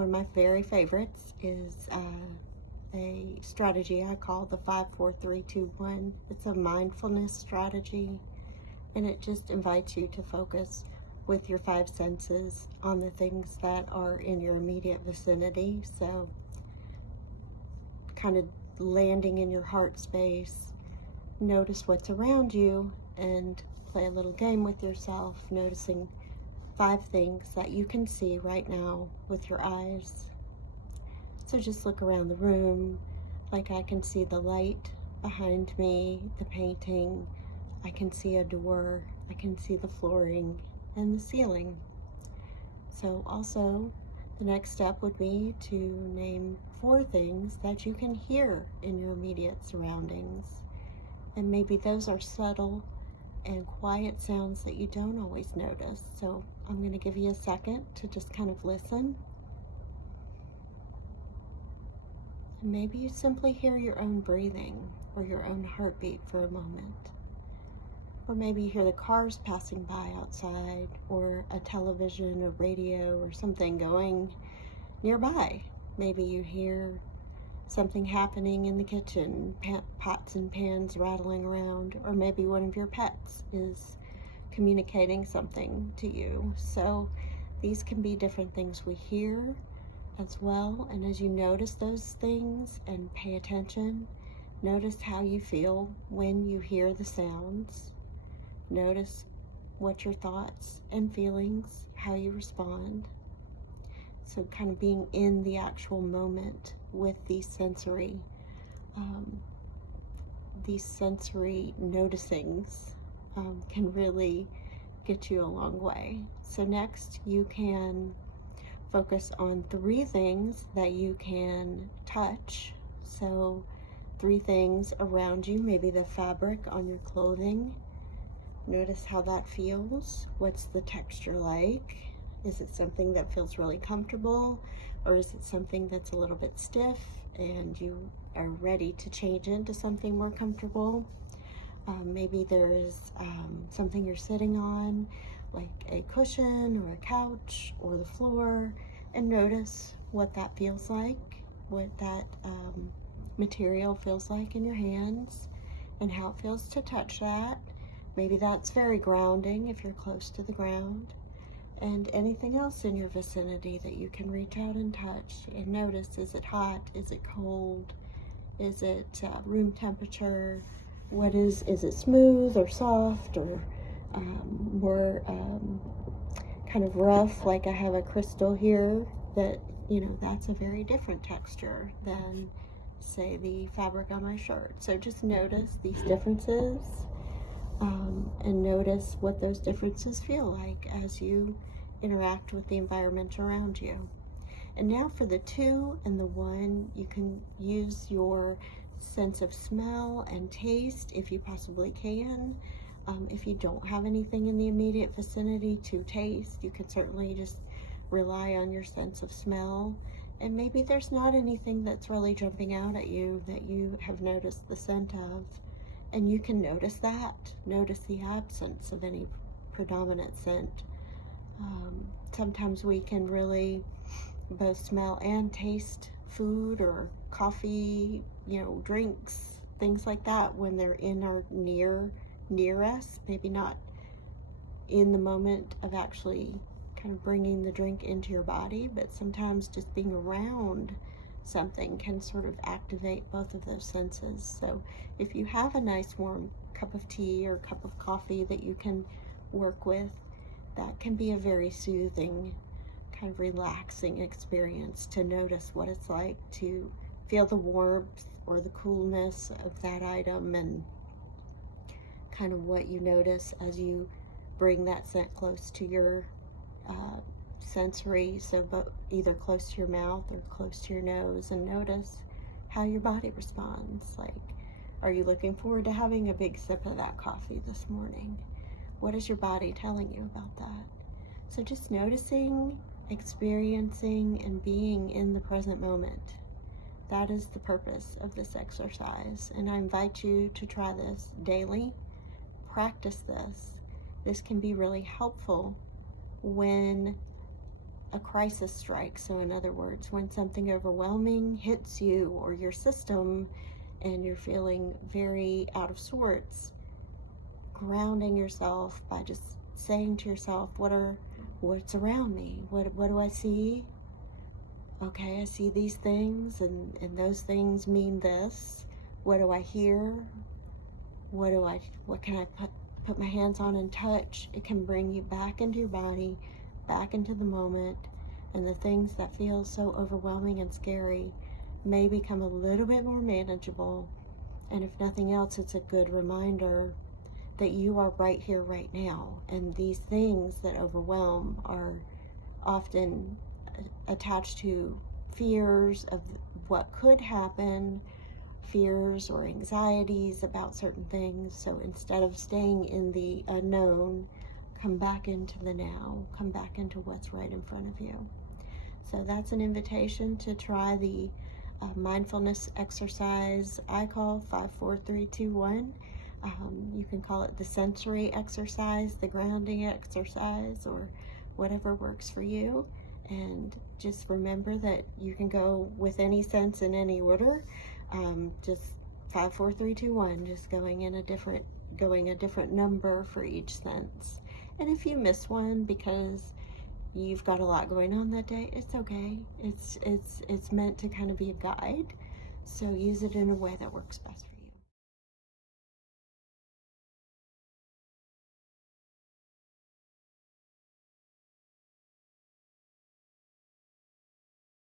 one of my very favorites is a strategy I call the 5-4-3-2-1. It's a mindfulness strategy, and it just invites you to focus with your five senses on the things that are in your immediate vicinity. So kind of landing in your heart space, notice what's around you and play a little game with yourself, noticing 5 things that you can see right now with your eyes. So just look around the room, like I can see the light behind me, the painting, I can see a door, I can see the flooring and the ceiling. So also, the next step would be to name 4 things that you can hear in your immediate surroundings. And maybe those are subtle and quiet sounds that you don't always notice. So I'm going to give you a second to just kind of listen. And maybe you simply hear your own breathing or your own heartbeat for a moment. Or maybe you hear the cars passing by outside, or a television or radio or something going nearby. Maybe you hear something happening in the kitchen, pots and pans rattling around, or maybe one of your pets is communicating something to you. So these can be different things we hear as well. And as you notice those things and pay attention, notice how you feel when you hear the sounds. Notice what your thoughts and feelings, how you respond. So kind of being in the actual moment with these sensory noticings can really get you a long way. So next you can focus on 3 things that you can touch. So 3 things around you, maybe the fabric on your clothing. Notice how that feels. What's the texture like? Is it something that feels really comfortable, or is it something that's a little bit stiff and you are ready to change into something more comfortable? Maybe there is something you're sitting on, like a cushion or a couch or the floor, and notice what that feels like, what that material feels like in your hands, and how it feels to touch that. Maybe that's very grounding if you're close to the ground. And anything else in your vicinity that you can reach out and touch and notice. Is it hot? Is it cold? Is it room temperature? Is it smooth or soft, or more kind of rough, like I have a crystal here that, that's a very different texture than, say, the fabric on my shirt. So just notice these differences. And notice what those differences feel like as you interact with the environment around you. And now for the 2 and the 1, you can use your sense of smell and taste if you possibly can. If you don't have anything in the immediate vicinity to taste, you can certainly just rely on your sense of smell. And maybe there's not anything that's really jumping out at you that you have noticed the scent of. And you can notice that. Notice the absence of any predominant scent. Sometimes we can really both smell and taste food or coffee, drinks, things like that when they're in our near us, maybe not in the moment of actually kind of bringing the drink into your body, but sometimes just being around something can sort of activate both of those senses. So if you have a nice warm cup of tea or cup of coffee that you can work with, that can be a very soothing, kind of relaxing experience to notice what it's like to feel the warmth or the coolness of that item, and kind of what you notice as you bring that scent close to your sensory, so either close to your mouth or close to your nose, and notice how your body responds. Like, are you looking forward to having a big sip of that coffee this morning? What is your body telling you about that? So just noticing, experiencing, and being in the present moment. That is the purpose of this exercise, and I invite you to try this daily. Practice this. This can be really helpful when a crisis strikes. So in other words, when something overwhelming hits you or your system and you're feeling very out of sorts, grounding yourself by just saying to yourself, what's around me? What do I see? Okay, I see these things, and those things mean this. What do I hear? What can I put my hands on and touch? It can bring you back into your body, back into the moment, and the things that feel so overwhelming and scary may become a little bit more manageable. And if nothing else, it's a good reminder that you are right here, right now. And these things that overwhelm are often attached to fears of what could happen, fears or anxieties about certain things. So instead of staying in the unknown, come back into the now, come back into what's right in front of you. So that's an invitation to try the mindfulness exercise I call 5, 4, 3, 2, 1. You can call it the sensory exercise, the grounding exercise, or whatever works for you. And just remember that you can go with any sense in any order. Just 5, 4, 3, 2, 1, just going a different number for each sense. And if you miss one because you've got a lot going on that day, it's okay. It's meant to kind of be a guide. So use it in a way that works best for you.